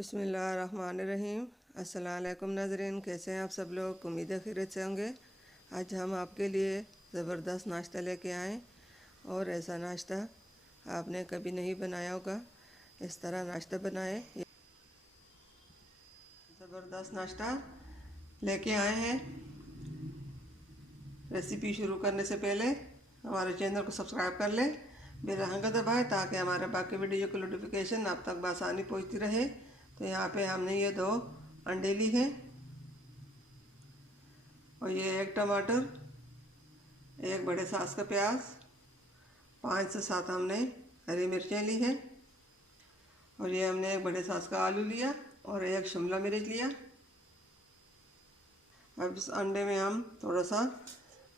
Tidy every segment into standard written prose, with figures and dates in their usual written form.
बिस्मिल्लाहिर्रहमानिर्रहीम। अस्सलाम वालेकुम नाज़रीन, कैसे हैं आप सब लोग। उम्मीद है खैरियत से होंगे। आज हम आपके लिए ज़बरदस्त नाश्ता लेके आए और ऐसा नाश्ता आपने कभी नहीं बनाया होगा। इस तरह नाश्ता बनाए। ज़बरदस्त नाश्ता लेके आए हैं। रेसिपी शुरू करने से पहले हमारे चैनल को सब्सक्राइब कर लें, बेल आइकन को दबाएं ताकि हमारे बाकी वीडियो की नोटिफिकेशन आप तक बआसानी पहुंचती रहे। तो यहाँ पे हमने ये 2 अंडे ली हैं और ये 1 टमाटर, 1 बड़े साइज का प्याज, 5 से 7 हमने हरी मिर्चें ली हैं और ये हमने 1 बड़े साइज का आलू लिया और 1 शिमला मिर्च लिया। अब इस अंडे में हम थोड़ा सा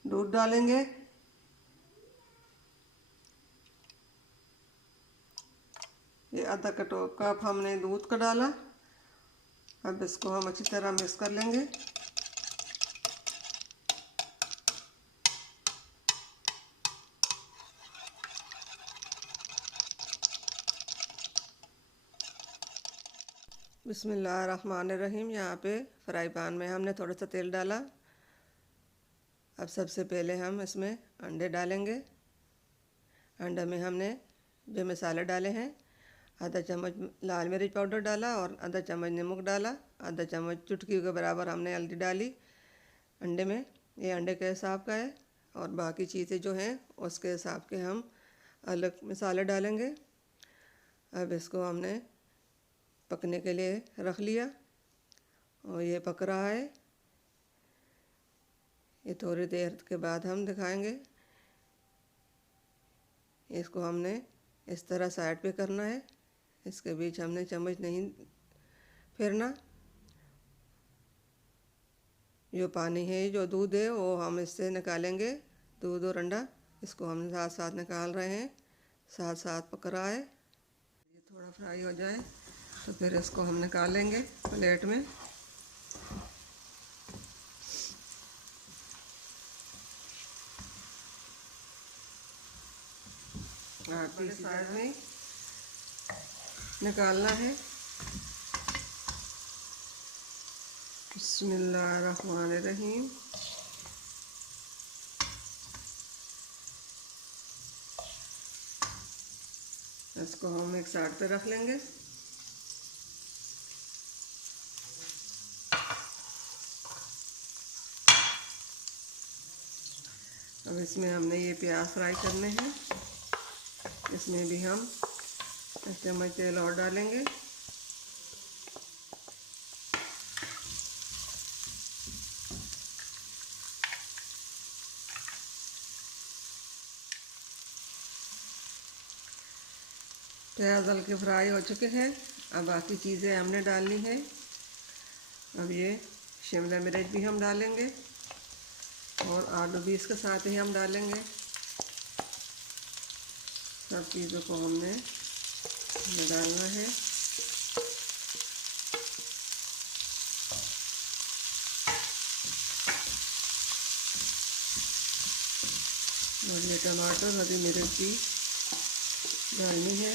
दूध डालेंगे। ये आधा कप हमने दूध का डाला। अब इसको हम अच्छी तरह मिक्स कर लेंगे। बिस्मिल्लाहिर्रहमानिर्रहीम। यहाँ पे फ्राई पैन में हमने थोड़ा सा तेल डाला। अब सबसे पहले हम इसमें अंडे डालेंगे। अंडे में हमने जो मसाले डाले हैं, आधा चम्मच लाल मिर्च पाउडर डाला और आधा चम्मच नमक डाला, आधा चम्मच चुटकी के बराबर हमने हल्दी डाली अंडे में। ये अंडे के हिसाब का है और बाकी चीज़ें जो हैं उसके हिसाब के हम अलग मसाले डालेंगे। अब इसको हमने पकने के लिए रख लिया और ये पक रहा है। ये थोड़ी देर के बाद हम दिखाएंगे। इसको हमने इस तरह साइड पे करना है, इसके बीच हमने चम्मच नहीं फेरना। जो पानी है, जो दूध है, वो हम इससे निकालेंगे। दूध और अंडा इसको हम साथ साथ निकाल रहे हैं, साथ साथ पक रहा है। ये थोड़ा फ्राई हो जाए तो फिर इसको हम निकालेंगे प्लेट में। पीस साइड में निकालना है। बिस्मिल्लाहिर्रहमानिर्रहीम। इसको हम एक साइड पे रख लेंगे। अब इसमें हमने ये प्याज फ्राई करने हैं। इसमें भी हम 1 चम्मच तेल और डालेंगे। प्याज हल्के फ्राई हो चुके हैं। अब बाकी चीज़ें हमने डालनी है। अब ये शिमला मिर्च भी हम डालेंगे और आलू भी इसके साथ ही हम डालेंगे। सब चीज़ों को हमने डालना है। और ये टमाटर, हरी मिर्च भी डालनी है।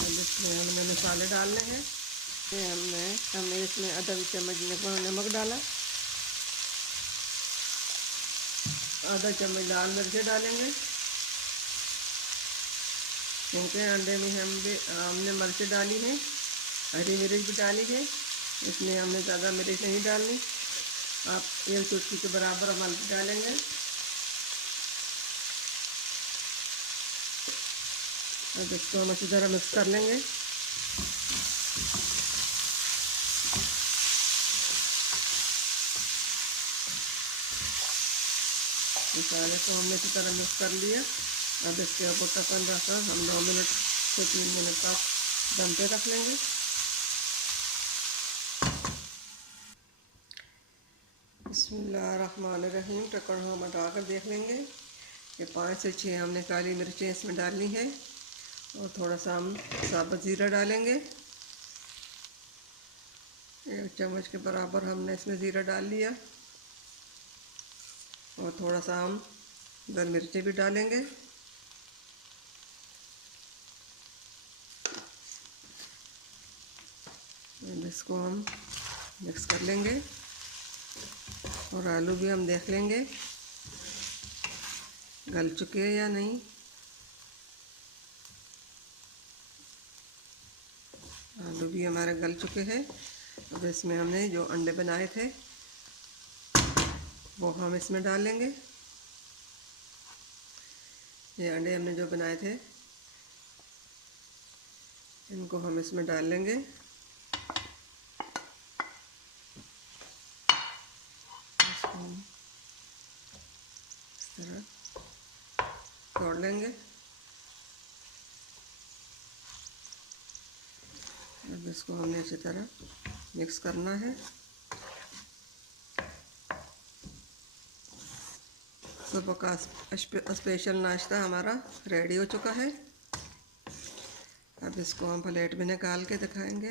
अब इसमें हमने मसाले डालने हैं। ये हमने इसमें आधा चम्मच नमक डाला, आधा चम्मच लाल मिर्च डालेंगे क्योंकि अंडे में हमने मिर्च डाली है, हरी मिर्च भी डाली है। इसमें हमने ज़्यादा मिर्च नहीं डालनी। आप 1 चुटकी के बराबर हम हल्दी डालेंगे। अब इसको हम अच्छी तरह मिक्स कर लेंगे। मसाले को हमने अच्छी तरह मिक्स कर लिया। अब इसके ऊपर ढक्कन रखकर हम 2 मिनट से 3 मिनट तक दम पे रख लेंगे। बिस्मिल्लाहिर्रहमानिर्रहीम। ढक्कन हम हटा कर देख लेंगे। ये 5 से 6 हमने काली मिर्चें इसमें डालनी है और थोड़ा सा हम साबुत ज़ीरा डालेंगे। 1 चम्मच के बराबर हमने इसमें ज़ीरा डाल लिया और थोड़ा सा हम लाल मिर्चें भी डालेंगे। अब इसको हम मिक्स कर लेंगे और आलू भी हम देख लेंगे गल चुके हैं या नहीं। आलू भी हमारे गल चुके हैं। अब इसमें हमने जो अंडे बनाए थे वो हम इसमें डालेंगे। ये अंडे हमने जो बनाए थे इनको हम इसमें डाल लेंगे। इसको हम इस तरह तोड़ लेंगे। अब इसको हमने अच्छी तरह मिक्स करना है। सुबह का स्पेशल नाश्ता हमारा रेडी हो चुका है। अब इसको हम प्लेट में निकाल के दिखाएंगे।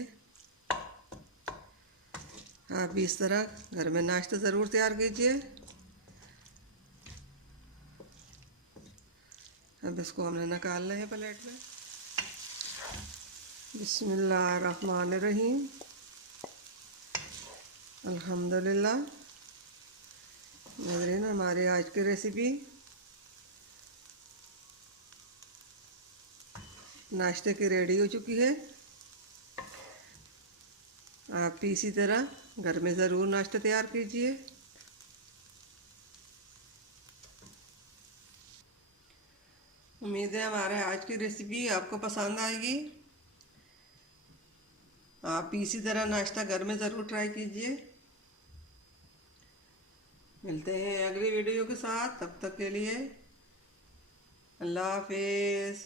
आप भी इस तरह घर में नाश्ता ज़रूर तैयार कीजिए। अब इसको हमने निकालना है प्लेट में। बिस्मिल्लाहिर्रहमानिर्रहीम। अल्हम्दुलिल्लाह। नाज़रीन, हमारी आज की रेसिपी नाश्ते की रेडी हो चुकी है। आप भी इसी तरह घर में ज़रूर नाश्ता तैयार कीजिए। उम्मीद है हमारे आज की रेसिपी आपको पसंद आएगी। आप भी इसी तरह नाश्ता घर में ज़रूर ट्राई कीजिए। मिलते हैं अगली वीडियो के साथ, तब तक के लिए अल्लाह हाफिज़।